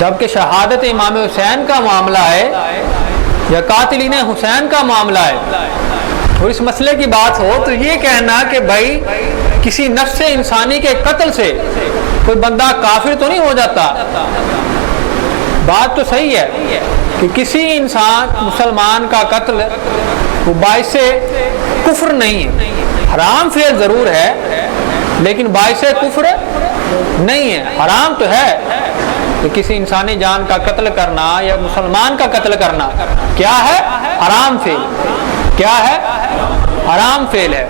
جبکہ شہادت امام حسین کا معاملہ ہے یا قاتلین حسین کا معاملہ ہے اور اس مسئلے کی بات ہو تو یہ کہنا کہ بھائی کسی نفس انسانی کے قتل سے کوئی بندہ کافر تو نہیں ہو جاتا، بات تو صحیح ہے کہ کسی انسان مسلمان کا قتل وہ باعث کفر نہیں ہے، حرام فعل ضرور ہے لیکن باعث کفر نہیں ہے۔ حرام تو ہے کہ کسی انسانی جان کا قتل کرنا یا مسلمان کا قتل کرنا کیا ہے؟ حرام فعل۔ کیا ہے؟ حرام فعل ہے،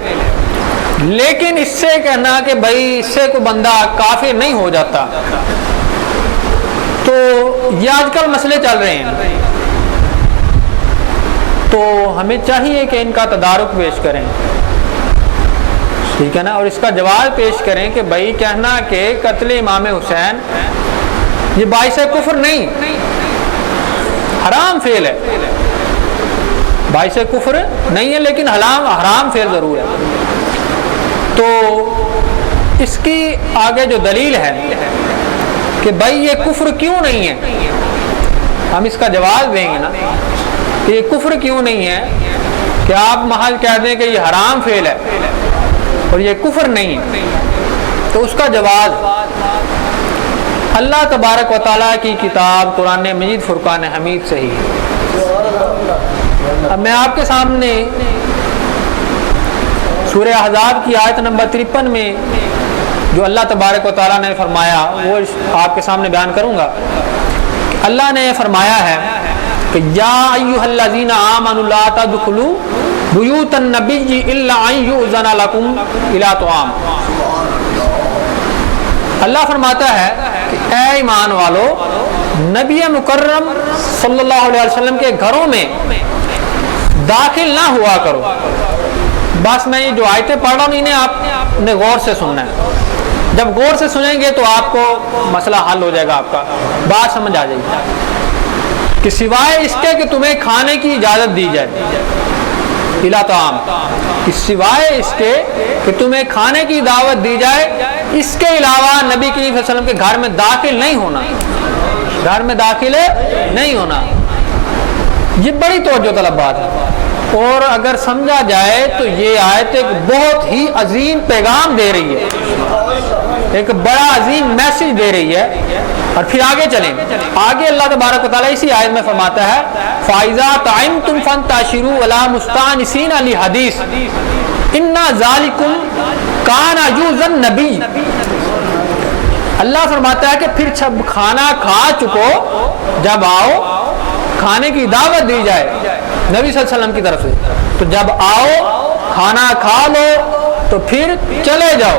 لیکن اس سے کہنا کہ بھائی اس سے کوئی بندہ کافر نہیں ہو جاتا، تو یہ آج کل مسئلے چل رہے ہیں، تو ہمیں چاہیے کہ ان کا تدارک پیش کریں، ٹھیک ہے نا، اور اس کا جواب پیش کریں کہ بھائی کہنا کہ قتل امام حسین یہ باعث کفر نہیں، حرام فعل ہے، باعث کفر نہیں ہے لیکن حرام فعل ضرور ہے۔ تو اس کی آگے جو دلیل ہے کہ بھائی یہ کفر کیوں نہیں ہے، ہم اس کا جواب دیں گے نا کہ یہ کفر کیوں نہیں ہے، کہ آپ محض کہہ دیں کہ یہ حرام فعل ہے اور یہ کفر نہیں ہے، تو اس کا جواب اللہ تبارک و تعالیٰ کی کتاب قرآن مجید فرقان حمید سے ہی ہے۔ اب میں آپ کے سامنے سورہ احزاب کی آیت نمبر 53 میں جو اللہ تبارک و تعالیٰ نے فرمایا وہ آپ کے سامنے بیان کروں گا۔ اللہ نے فرمایا ہے کہ یا ایھا الذین آمنوا لا تدخلوا بیوت النبی الا ان یؤذن لکم الی طعام۔ اللہ فرماتا ہے کہ اے ایمان والو، نبی مکرم صلی اللہ علیہ وسلم کے گھروں میں داخل نہ ہوا کرو۔ بس میں یہ جو آیتیں پڑھ رہا ہوں انہیں آپ نے غور سے سننا ہے، جب غور سے سنیں گے تو آپ کو مسئلہ حل ہو جائے گا، آپ کا بات سمجھ آ جائے گی کہ سوائے اس کے کہ تمہیں کھانے کی اجازت دی جائے، الی طعام، سوائے اس کے کہ تمہیں کھانے کی دعوت دی جائے، اس کے علاوہ نبی کریم صلی اللہ علیہ وسلم کے گھر میں داخل نہیں ہونا، گھر میں داخل نہیں ہونا۔ یہ بڑی توجہ طلب بات ہے، اور اگر سمجھا جائے تو یہ آیت ایک بہت ہی عظیم پیغام دے رہی ہے، ایک بڑا عظیم میسج دے رہی ہے۔ اور پھر آگے چلیں، آگے اللہ تبارک و تعالیٰ اسی آیت میں فرماتا ہے فَإِذَا طَعِمْتُمْ فَانْتَشِرُوا وَلَا مُسْتَأْنِسِينَ لِحَدِيثٍ إِنَّ ذَلِكُمْ كَانَ يُؤْذِي النَّبِيَّ۔ اللہ فرماتا ہے کہ پھر جب کھانا کھا چکو، جب آؤ کھانے کی دعوت دی جائے نبی صلی اللہ علیہ وسلم کی طرف سے، تو جب آؤ کھانا کھا لو تو پھر چلے جاؤ،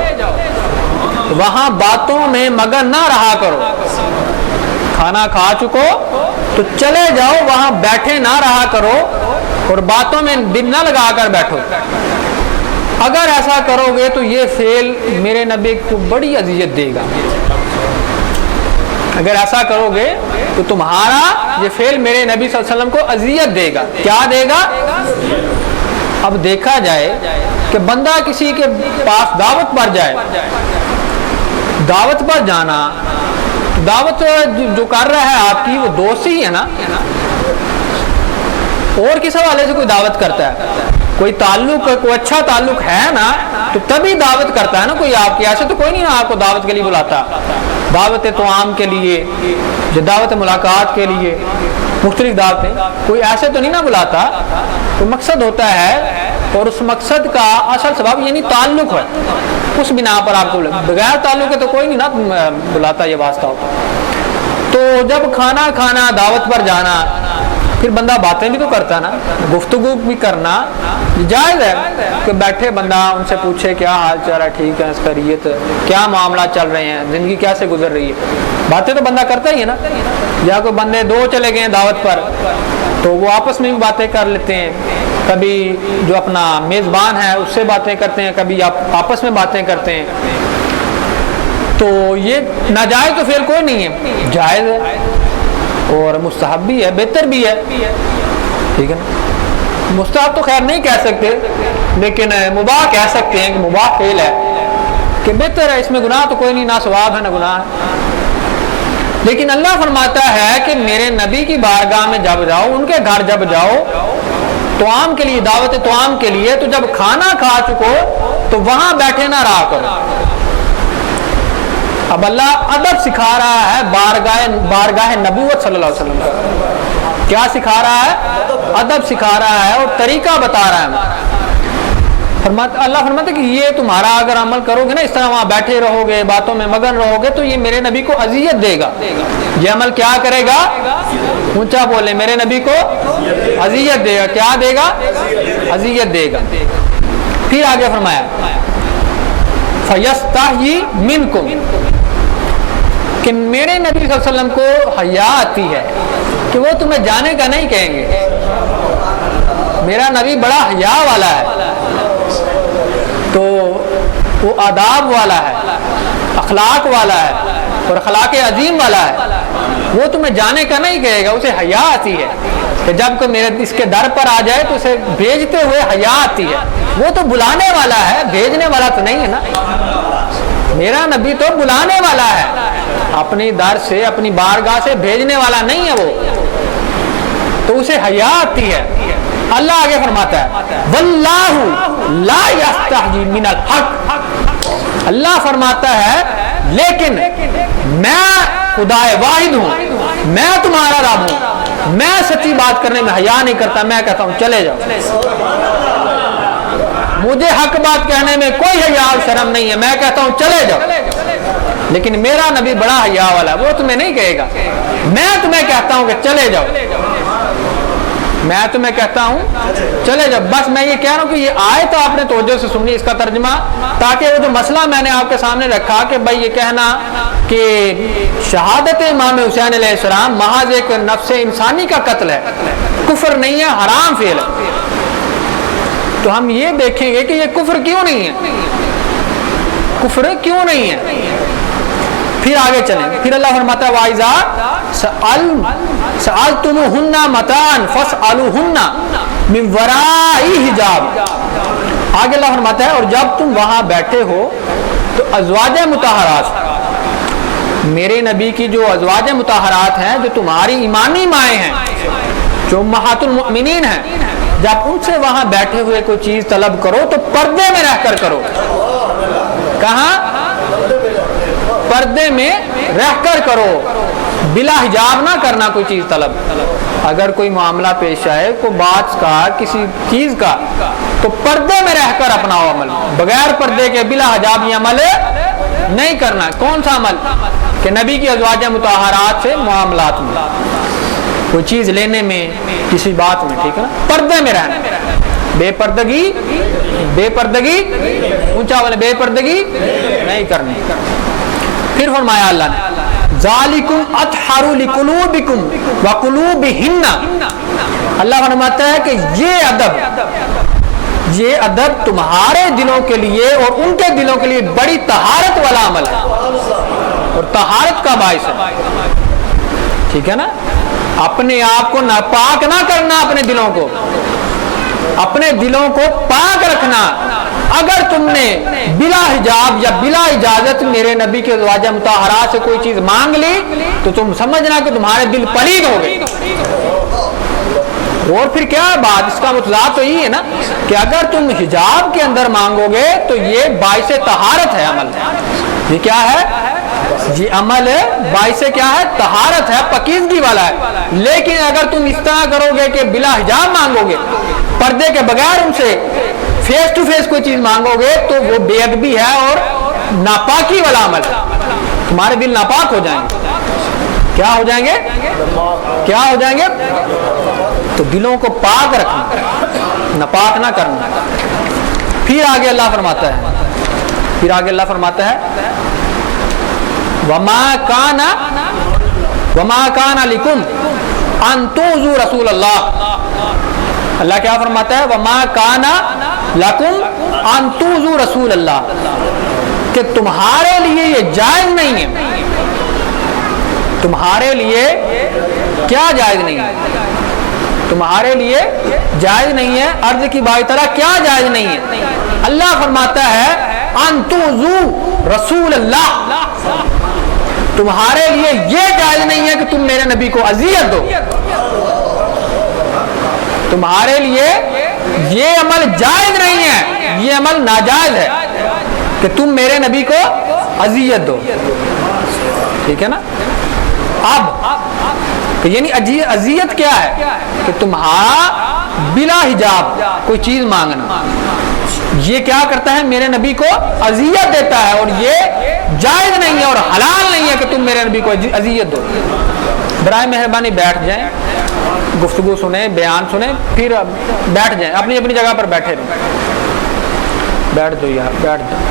وہاں باتوں میں مگن نہ رہا کرو۔ کھانا کھا چکو تو چلے جاؤ، وہاں بیٹھے نہ رہا کرو اور باتوں میں دل نہ لگا کر بیٹھو۔ اگر ایسا کرو گے تو یہ فعل میرے نبی کو بڑی اذیت دے گا، اگر ایسا کرو گے تو تمہارا یہ فعل میرے نبی صلی اللہ علیہ وسلم کو اذیت دے گا۔ کیا دے گا؟ اب دیکھا جائے کہ بندہ کسی کے پاس دعوت پر جائے، دعوت پر جانا، دعوت جو کر رہا ہے آپ کی وہ دوست ہی ہے نا، اور کس حوالے سے کوئی دعوت کرتا ہے، کوئی تعلق، کوئی اچھا تعلق ہے نا تو تبھی دعوت کرتا ہے نا کوئی آپ کی، ایسے تو کوئی نہیں نا آپ کو دعوت کے لیے بلاتا، دعوت طعام کے لیے یا دعوت ملاقات کے لیے مختلف دعوتیں، کوئی ایسے تو نہیں نا بلاتا، کوئی مقصد ہوتا ہے اور اس مقصد کا اصل سبب یعنی تعلق ہے، اس بنا پر آپ کو بغیر تعلق ہے تو کوئی نہیں نا بلاتا، یہ واسطہ ہوتا۔ تو جب کھانا کھانا، دعوت پر جانا، پھر بندہ باتیں بھی تو کرتا ہے نا، گفتگو بھی کرنا جائز ہے کہ بیٹھے بندہ ان سے پوچھے کیا حال چل ہے، ٹھیک ہے، خیریت، کیا معاملہ چل رہے ہیں، زندگی کیسے گزر رہی ہے، باتیں تو بندہ کرتا ہی ہے نا۔ یا کوئی بندے دو چلے گئے ہیں دعوت پر تو وہ آپس میں بھی باتیں کر لیتے ہیں، کبھی جو اپنا میزبان ہے اس سے باتیں کرتے ہیں، کبھی آپس میں باتیں کرتے ہیں، تو یہ ناجائز تو پھر کوئی نہیں ہے، جائز ہے اور مستحب بھی ہے، بہتر بھی ہے، ٹھیک ہے نا۔ مستحب تو خیر نہیں کہہ سکتے لیکن مباح کہہ سکتے ہیں کہ مباح فعل ہے کہ بہتر ہے، اس میں گناہ تو کوئی نہیں، نہ ثواب ہے نہ گناہ ہے۔ لیکن اللہ فرماتا ہے کہ میرے نبی کی بارگاہ میں جب جاؤ، ان کے گھر جب جاؤ طعام کے لیے، دعوت طعام کے لیے، تو جب کھانا کھا چکو تو وہاں بیٹھے نہ رہا کرو۔ اب اللہ ادب سکھا رہا ہے بارگاہ نبوت صلی اللہ علیہ وسلم کا۔ کیا سکھا رہا ہے؟ ادب سکھا رہا ہے اور طریقہ بتا رہا ہے۔ اللہ فرماتا ہے کہ یہ تمہارا اگر عمل کرو گے نا، اس طرح وہاں بیٹھے رہو گے، باتوں میں مگن رہو گے، تو یہ میرے نبی کو اذیت دے گا۔ یہ عمل کیا کرے گا؟ اونچا بولے، میرے نبی کو اذیت دے گا۔ کیا دے گا؟ اذیت دے گا۔ پھر آگے فرمایا فَيَسْتَحْيِي مِنْكُمْ، کہ میرے نبی صلی اللہ علیہ وسلم کو حیا آتی ہے کہ وہ تمہیں جانے کا نہیں کہیں گے۔ میرا نبی بڑا حیا والا ہے، تو وہ آداب والا ہے، اخلاق والا ہے اور اخلاق عظیم والا ہے۔ وہ تمہیں جانے کا نہیں کہے گا، اسے حیا آتی ہے کہ جب کوئی میرے اس کے در پر آ جائے تو اسے بھیجتے ہوئے حیا آتی ہے۔ وہ تو بلانے والا ہے، بھیجنے والا تو نہیں ہے نا۔ میرا نبی تو بلانے والا ہے، اپنی در سے، اپنی بارگاہ سے بھیجنے والا نہیں ہے وہ، تو اسے حیا آتی ہے۔ اللہ آگے فرماتا ہے واللہ لا یستحیی من الحق، اللہ فرماتا ہے لیکن میں خدا واحد ہوں، میں تمہارا رب ہوں، میں سچی بات کرنے میں حیا نہیں کرتا۔ میں کہتا ہوں چلے جاؤ، مجھے حق بات کہنے میں کوئی حیا اور شرم نہیں ہے، میں کہتا ہوں چلے جاؤ۔ لیکن میرا نبی بڑا حیا والا، وہ تمہیں نہیں کہے گا، میں تمہیں کہتا ہوں کہ چلے جاؤ، میں تمہیں کہتا ہوں چلے جاؤ۔ بس میں یہ کہہ رہا ہوں کہ یہ آیت آپ نے توجہ سے سنی، اس کا ترجمہ، تاکہ وہ جو مسئلہ میں نے آپ کے سامنے رکھا کہ بھائی یہ کہنا کہ شہادت امام حسین علیہ السلام محض ایک نفس انسانی کا قتل ہے، کفر نہیں ہے، حرام فعل ہے، تو ہم یہ دیکھیں گے کہ یہ کفر کیوں نہیں ہے، کفر کیوں نہیں ہے۔ پھر آگے چلیں، پھر اللہ فرماتا ہے وَإِذَا سَأَلْتُمُوهُنَّ مَتَاعًا فَاسْأَلُوهُنَّ مِنْ وَرَاءِ حِجَابٍ۔ آگے اللہ فرماتا ہے اور جب تم وہاں بیٹھے ہو تو ازواج مطہرات، میرے نبی کی جو ازواج مطہرات ہیں، جو تمہاری ایمانی مائیں ہیں، جو امہات المؤمنین ہیں، جب ان سے وہاں بیٹھے ہوئے کوئی چیز طلب کرو تو پردے میں رہ کر کرو۔ کہاں؟ پردے میں رہ کر کرو، بلا حجاب نہ کرنا کوئی چیز طلب۔ اگر کوئی معاملہ پیش آئے، کوئی بات کا، کسی چیز کا، تو پردے میں رہ کر اپناؤ عمل، بغیر پردے کے بلا حجاب یہ عمل نہیں کرنا۔ کون سا عمل؟ کہ نبی کی ازواج مطہرات سے معاملات میں، کوئی چیز لینے میں، کسی بات میں، ٹھیک ہے نا، پردے میں رہنا، بے پردگی اونچا والے بے پردگی نہیں کرنی۔ پھر فرمایا اللہ نے ذالکم اطہر لقلوبکم وقلوبہن، اللہ فرماتا ہے کہ یہ ادب تمہارے دلوں کے لیے اور ان کے دلوں کے لیے بڑی طہارت والا عمل ہے اور طہارت کا باعث ہے، ٹھیک ہے نا۔ اپنے آپ کو ناپاک نہ کرنا، اپنے دلوں کو، اپنے دلوں کو پاک رکھنا۔ اگر تم نے بلا حجاب یا بلا اجازت میرے نبی کے ازواج مطہرات سے کوئی چیز مانگ لی تو تم سمجھنا کہ تمہارے دل پلید ہو گئے۔ اور پھر کیا بات، اس کا مطلب تو یہ ہے نا کہ اگر تم حجاب کے اندر مانگو گے تو یہ باعث طہارت ہے عمل، یہ کیا ہے؟ یہ عمل باعث کیا ہے؟ طہارت ہے، پاکیزگی والا ہے۔ لیکن اگر تم اس طرح کرو گے کہ بلا حجاب مانگو گے، پردے کے بغیر ان سے فیس ٹو فیس کوئی چیز مانگو گے، تو وہ بے ادبی ہے اور ناپاکی والا عمل ہے، تمہارے دل ناپاک ہو جائیں گے۔ کیا ہو جائیں گے؟ کیا ہو جائیں گے؟ تو دلوں کو پاک رکھنا، ناپاک نہ کرنا۔ پھر آگے اللہ فرماتا ہے وَمَا كَانَ لِكُمْ أَن تُؤْذُوا رَسُولَ اللَّهِ، اللہ کیا فرماتا ہے؟ وَمَا كَانَ لَكُمْ أَن تُؤْذُوا رَسُولَ اللَّهِ، کہ تمہارے لیے یہ جائز نہیں ہے، تمہارے لیے کیا جائز نہیں ہے؟ تمہارے لیے جائز نہیں ہے، عرض کی باری طرح کیا جائز نہیں ہے؟ اللہ فرماتا ہے ان تؤذوا رسول اللہ، تمہارے لیے یہ جائز نہیں ہے کہ تم میرے نبی کو اذیت دو. تمہارے لیے یہ عمل جائز نہیں ہے, یہ عمل ناجائز ہے کہ تم میرے نبی کو اذیت دو. ٹھیک ہے نا. اب یعنی اذیت کیا ہے کہ تمہارا بلا حجاب کوئی چیز مانگنا, یہ کیا کرتا ہے, میرے نبی کو اذیت دیتا ہے, اور یہ جائز نہیں ہے اور حلال نہیں ہے کہ تم میرے نبی کو اذیت دو. برائے مہربانی بیٹھ جائیں, گفتگو سنیں, بیان سنیں, پھر بیٹھ جائیں, اپنی اپنی جگہ پر بیٹھے رہیں. بیٹھ جاؤ یار, بیٹھ جاؤ,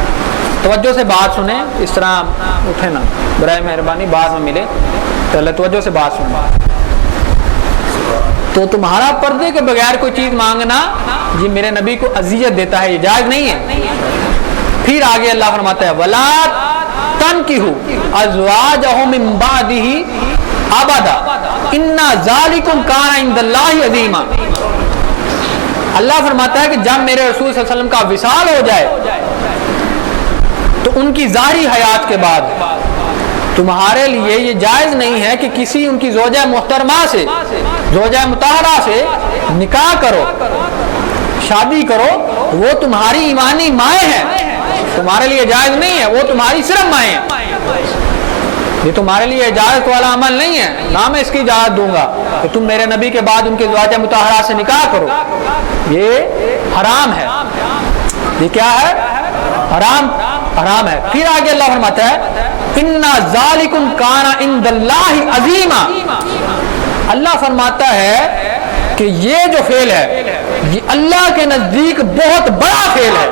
توجہ سے بات سنیں, اس طرح اٹھے نا, برائے مہربانی بعد میں ملے, پہلے توجہ سے بات سنیں. تو تمہارا پردے کے بغیر کوئی چیز مانگنا یہ میرے نبی کو اذیت دیتا ہے, یہ جائز نہیں ہے. پھر آگے اللہ فرماتا ہے وَلَا تَنْكِحُوا أَزْوَاجَهُ مِن بَعْدِهِ أَبَدًا إِنَّ ذَلِكُمْ كَانَ عِندَ اللَّهِ عَظِيمًا. اللہ فرماتا ہے کہ جب میرے رسول صلی اللہ علیہ وسلم کا وصال ہو جائے تو ان کی ظاہری حیات کے بعد تمہارے لیے یہ جائز نہیں ہے کہ کسی ان کی زوجہ محترمہ سے, زوجہ مطہرہ سے نکاح کرو, شادی کرو. وہ تمہاری ایمانی مائیں ہیں, تمہارے لیے جائز نہیں ہے, وہ تمہاری صرف مائیں ہیں. یہ تمہارے لیے اجازت والا عمل نہیں ہے, نہ میں اس کی اجازت دوں گا کہ تم میرے نبی کے بعد ان کے زوجہ مطہرہ سے نکاح کرو. یہ حرام ہے. یہ کیا ہے؟ حرام ہے. پھر آگے اللہ فرماتا ہے اِنَّ ذَلِكُمْ كَانَ عِندَ اللَّهِ عَظِيمًا. اللہ فرماتا ہے کہ یہ جو فعل ہے یہ اللہ کے نزدیک بہت بڑا فعل ہے.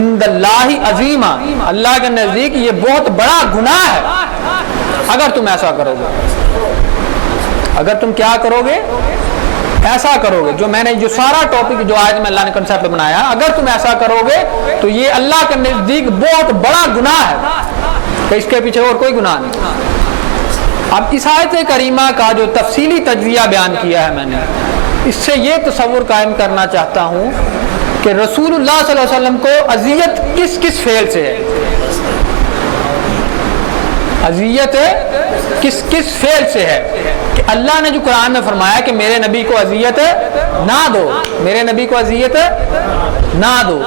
عند اللہ عظیمہ, اللہ کے نزدیک یہ بہت بڑا گناہ ہے اگر تم ایسا کرو گے. اگر تم کیا کرو گے؟ ایسا کرو گے. جو میں نے جو سارا ٹاپک جو آج میں اللہ نے کنسپٹ بنایا, اگر تم ایسا کرو گے تو یہ اللہ کے نزدیک بہت بڑا گناہ ہے, کہ اس کے پیچھے اور کوئی گناہ نہیں. اب اس آیت کریمہ کا جو تفصیلی تجزیہ بیان کیا ہے میں نے, اس سے یہ تصور قائم کرنا چاہتا ہوں کہ رسول اللہ صلی اللہ علیہ وسلم کو اذیت کس کس فعل سے ہے, اذیت کس کس فعل سے ہے. کہ اللہ نے جو قرآن میں فرمایا کہ میرے نبی کو اذیت نہ دو, میرے نبی کو اذیت نہ دو,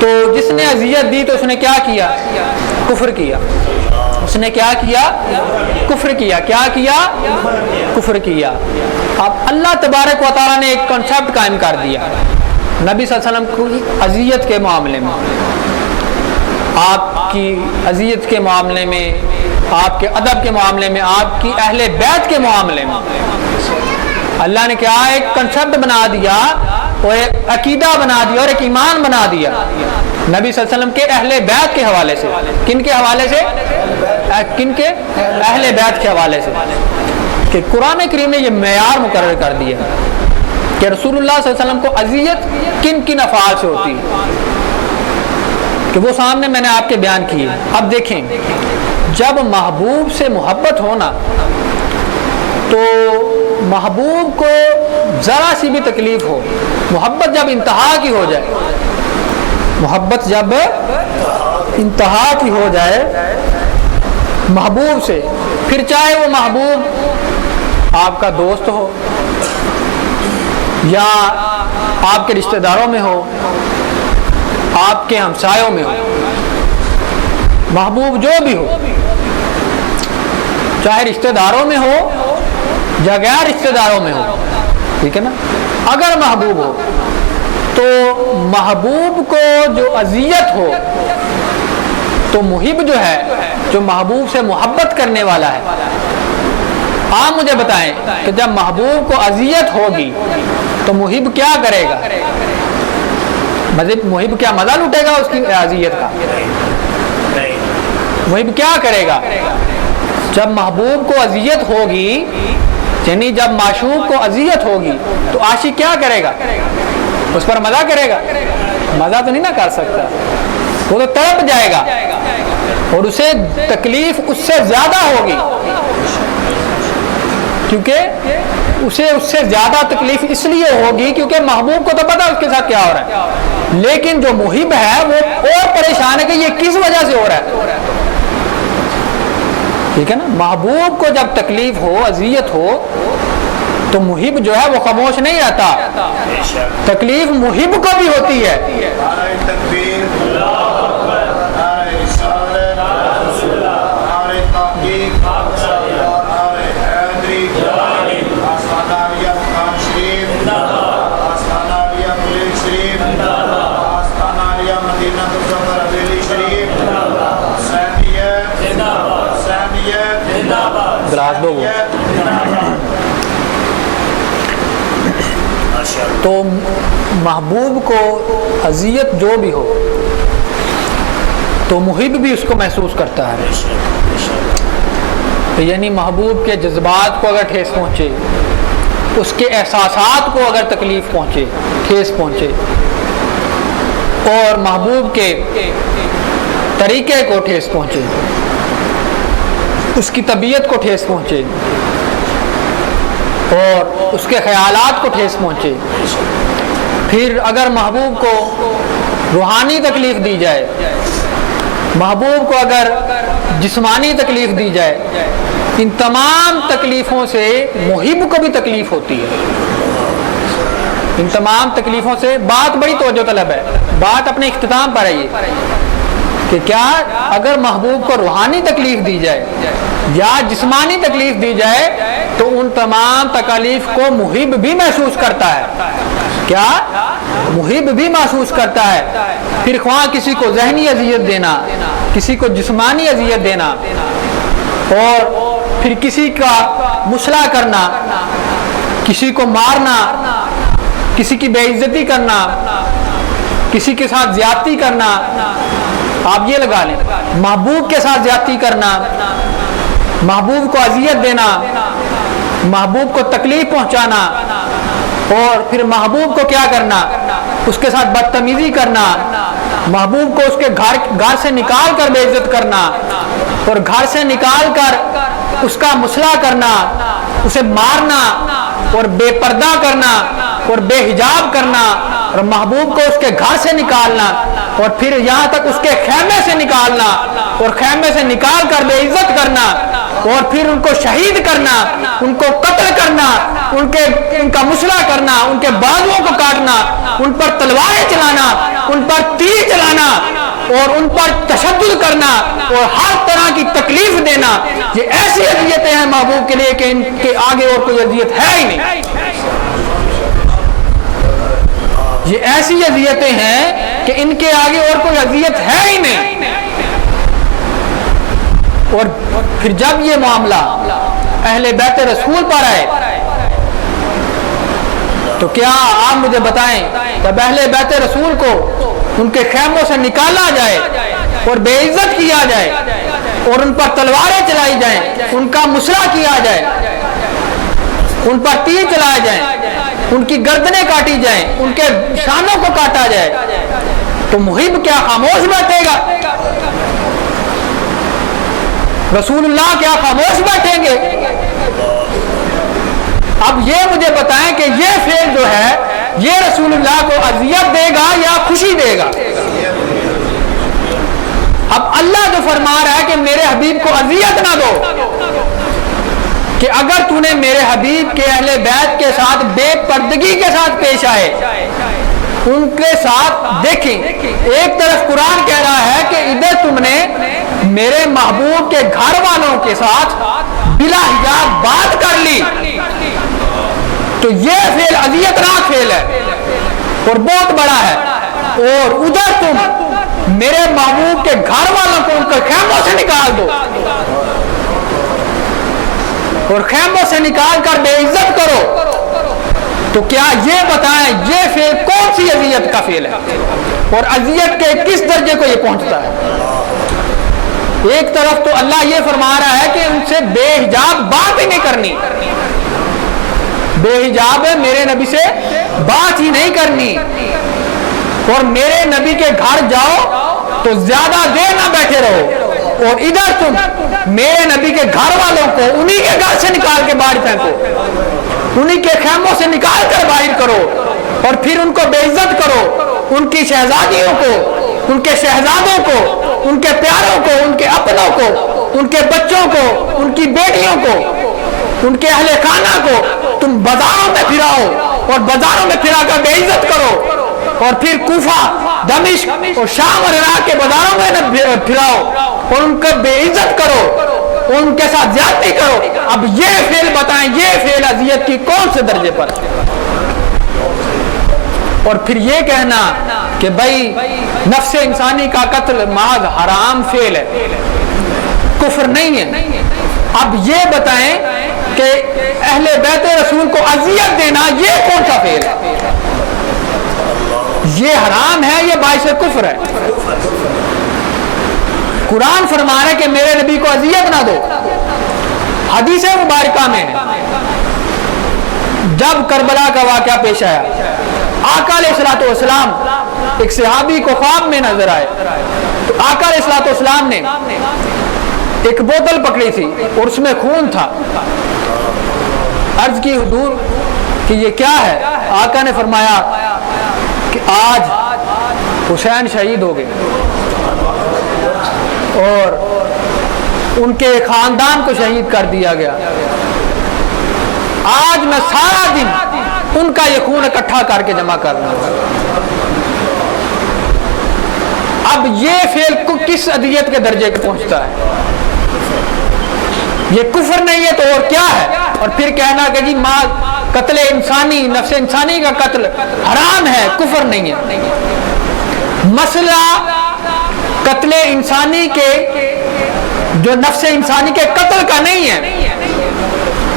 تو جس نے اذیت دی تو اس نے کیا کیا؟ کفر کیا. اس نے کیا کیا؟ کفر کیا. کیا کیا؟ کفر کیا. اب اللہ تبارک و تعالیٰ نے ایک کنسپٹ قائم کر دیا نبی صلی اللہ علیہ وسلم کو اذیت کے معاملے میں, آپ کی اذیت کے معاملے میں, آپ کے ادب کے معاملے میں, آپ کی اہل بیت کے معاملے میں. اللہ نے کیا ایک کنسپٹ بنا دیا, اور ایک عقیدہ بنا دیا, اور ایک ایمان بنا دیا نبی صلی اللہ علیہ وسلم کے اہل بیت کے حوالے سے. کن کے حوالے سے؟ کن کے؟ اہل بیت کے حوالے سے. کہ قرآن کریم نے یہ معیار مقرر کر دیا کہ رسول اللہ صلی اللہ علیہ وسلم کو اذیت کن کن افعال سے ہوتی ہے, کہ وہ سامنے میں نے آپ کے بیان کیے. اب دیکھیں, جب محبوب سے محبت ہونا تو محبوب کو ذرا سی بھی تکلیف ہو, محبت جب انتہا کی ہو جائے, محبت جب انتہا کی ہو جائے محبوب سے, پھر چاہے وہ محبوب آپ کا دوست ہو یا آپ کے رشتہ داروں میں ہو, آپ کے ہمسایوں میں ہو, محبوب جو بھی ہو, چاہے رشتہ داروں میں ہو یا غیر رشتہ داروں میں ہو, ٹھیک ہے نا. اگر محبوب ہو تو محبوب کو جو اذیت ہو تو محب جو ہے, جو محبوب سے محبت کرنے والا ہے, آپ مجھے بتائیں کہ جب محبوب کو اذیت ہوگی تو محب کیا کرے گا؟ محب کیا مزہ لوٹے گا اس کی اذیت کا؟ محب کیا کرے گا؟ جب محبوب کو اذیت ہوگی, یعنی جب معشوق کو اذیت ہوگی تو عاشق کیا کرے گا؟ اس پر مزہ کرے گا؟ مزہ تو نہیں نہ کر سکتا, وہ تو تڑپ جائے گا, اور اسے تکلیف اس سے زیادہ ہوگی, کیونکہ اسے اس سے زیادہ تکلیف اس لیے ہوگی کیونکہ محبوب کو تو پتا اس کے ساتھ کیا ہو رہا ہے. لیکن جو محب ہے وہ اور پریشان ہے کہ یہ کس وجہ سے ہو رہا ہے. ٹھیک ہے نا. محبوب کو جب تکلیف ہو، اذیت ہو، تو محب جو ہے وہ خاموش نہیں رہتا، تکلیف محب کو بھی ہوتی ہے. گلاس دو. تو محبوب کو اذیت جو بھی ہو تو محب بھی اس کو محسوس کرتا ہے. یعنی محبوب کے جذبات کو اگر ٹھیس پہنچے، اس کے احساسات کو اگر تکلیف پہنچے، ٹھیس پہنچے، اور محبوب کے طریقے کو ٹھیس پہنچے، اس کی طبیعت کو ٹھیس پہنچے، اور اس کے خیالات کو ٹھیس پہنچے، پھر اگر محبوب کو روحانی تکلیف دی جائے، محبوب کو اگر جسمانی تکلیف دی جائے، ان تمام تکلیفوں سے محب کو بھی تکلیف ہوتی ہے. ان تمام تکلیفوں سے بات بڑی توجہ طلب ہے، بات اپنے اختتام پر ہے یہ کہ کیا اگر محبوب کو روحانی تکلیف دی جائے یا جسمانی تکلیف دی جائے تو ان تمام تکالیف کو محب بھی محسوس کرتا ہے. کیا محب بھی محسوس کرتا ہے. پھر خواہ کسی کو ذہنی اذیت دینا، کسی کو جسمانی اذیت دینا، اور پھر کسی کا مصلح کرنا، کسی کو مارنا، کسی کی بے عزتی کرنا، کسی کے ساتھ زیادتی کرنا. آپ یہ لگا لیں، محبوب کے ساتھ زیادتی کرنا، محبوب کو اذیت دینا، محبوب کو تکلیف پہنچانا، اور پھر محبوب کو کیا کرنا، اس کے ساتھ بدتمیزی کرنا، محبوب کو اس کے گھر سے نکال کر بے عزت کرنا، اور گھر سے نکال کر اس کا مصلح کرنا، اسے مارنا، اور بے پردہ کرنا، اور بے حجاب کرنا، اور محبوب کو اس کے گھر سے نکالنا، اور پھر یہاں تک اس کے خیمے سے نکالنا، اور خیمے سے نکال کر بے عزت کرنا، اور پھر ان کو شہید کرنا، ان کو قتل کرنا، ان کا مصلح کرنا، ان کے بازوؤں کو کاٹنا، ان پر تلواریں چلانا، ان پر تیر چلانا، اور ان پر تشدد کرنا، اور ہر طرح کی تکلیف دینا. یہ ایسی اذیتیں ہیں محبوب کے لیے کہ ان کے آگے اور کوئی اذیت ہے ہی نہیں. یہ ایسی اذیتیں ہیں کہ ان کے آگے اور کوئی اذیت ہے ہی نہیں. اور پھر جب یہ معاملہ اہل بیت رسول پر آئے تو کیا آپ مجھے بتائیں، جب اہل بیت رسول کو ان کے خیموں سے نکالا جائے اور بے عزت کیا جائے اور ان پر تلواریں چلائی جائیں، ان کا مصلح کیا جائے، ان پر تیر چلائے جائیں، ان کی گردنیں کاٹی جائیں، ان کے شانوں کو کاٹا جائے، تو محب کیا خاموش بیٹھے گا؟ رسول اللہ کیا خاموش بیٹھیں گے؟ اب یہ مجھے بتائیں کہ یہ فعل جو ہے یہ رسول اللہ کو اذیت دے گا یا خوشی دے گا؟ اب اللہ جو فرما رہا ہے کہ میرے حبیب کو اذیت نہ دو، کہ اگر تو نے میرے حبیب کے اہل بیت کے ساتھ بے پردگی کے ساتھ پیش آئے، ان کے ساتھ دیکھیں، ایک طرف قرآن کہہ رہا ہے کہ ادھر تم نے میرے محبوب کے گھر والوں کے ساتھ بلا حجاب بات کر لی، تو یہ فعل اذیتناک فعل ہے اور بہت بڑا ہے. اور ادھر تم میرے محبوب کے گھر والوں کو ان کے خیموں سے نکال دو اور خیموں سے نکال کر بے عزت کرو، تو کیا یہ بتائیں یہ فعل کون سی اذیت کا فعل ہے اور اذیت کے کس درجے کو یہ پہنچتا ہے؟ ایک طرف تو اللہ یہ فرما رہا ہے کہ ان سے بے حجاب بات ہی نہیں کرنی، بے حجاب ہے میرے نبی سے بات ہی نہیں کرنی، اور میرے نبی کے گھر جاؤ تو زیادہ دیر نہ بیٹھے رہو، اور ادھر تم میرے نبی کے گھر والوں کو انہی کے گھر سے نکال کے باہر پھینکو، انہی کے خیموں سے نکال کر باہر کرو، اور پھر ان کو بے عزت کرو، ان کی شہزادیوں کو، ان کے شہزادوں کو، ان کے پیاروں کو، ان کے اپنوں کو، ان کے بچوں کو، ان کی بیٹیوں کو، ان کے اہل خانہ کو تم بازاروں میں پھراؤ اور بازاروں میں پھرا کر بے عزت کرو، اور پھر کوفہ، دمشق اور شام اور عراق کے بازاروں میں پھراؤ اور ان کو بے عزت کرو، ان کے ساتھ زیادتی کرو. اب یہ فعل بتائیں، یہ فعل اذیت کی کون سے درجے پر؟ اور پھر یہ کہنا کہ بھائی نفس انسانی کا قتل محض حرام فعل ہے، کفر نہیں ہے. اب یہ بتائیں کہ اہل بیت رسول کو اذیت دینا یہ کون سا فعل ہے؟ یہ حرام ہے، یہ باعث کفر ہے. قرآن فرما رہا ہے کہ میرے نبی کو اذیت نہ دو. حدیث مبارکہ میں جب کربلا کا واقعہ پیش آیا، آقا علیہ الصلوۃ والسلام ایک صحابی کو خواب میں نظر آئے. تو آقا علیہ الصلوۃ والسلام نے ایک بوتل پکڑی تھی اور اس میں خون تھا. عرض کی حضور کہ یہ کیا ہے؟ آقا نے فرمایا کہ آج حسین شہید ہو گئے اور ان کے خاندان کو شہید کر دیا گیا. آج میں سارا دن ان کا یہ خون اکٹھا کر کے جمع کر رہا ہوں. اب یہ فعل کس اذیت کے درجے کو پہنچتا ہے؟ یہ کفر نہیں ہے تو اور کیا ہے؟ اور پھر کہنا کہ جی قتل انسانی، نفس انسانی کا قتل حرام ہے، کفر نہیں ہے. مسئلہ قتل انسانی کے، جو نفس انسانی کے قتل کا نہیں ہے،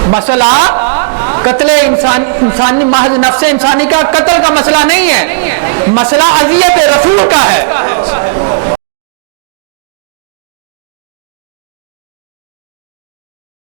مسئلہ قتل محض نفس انسانی کا قتل کا مسئلہ نہیں ہے، مسئلہ اذیت رسول کا ہے.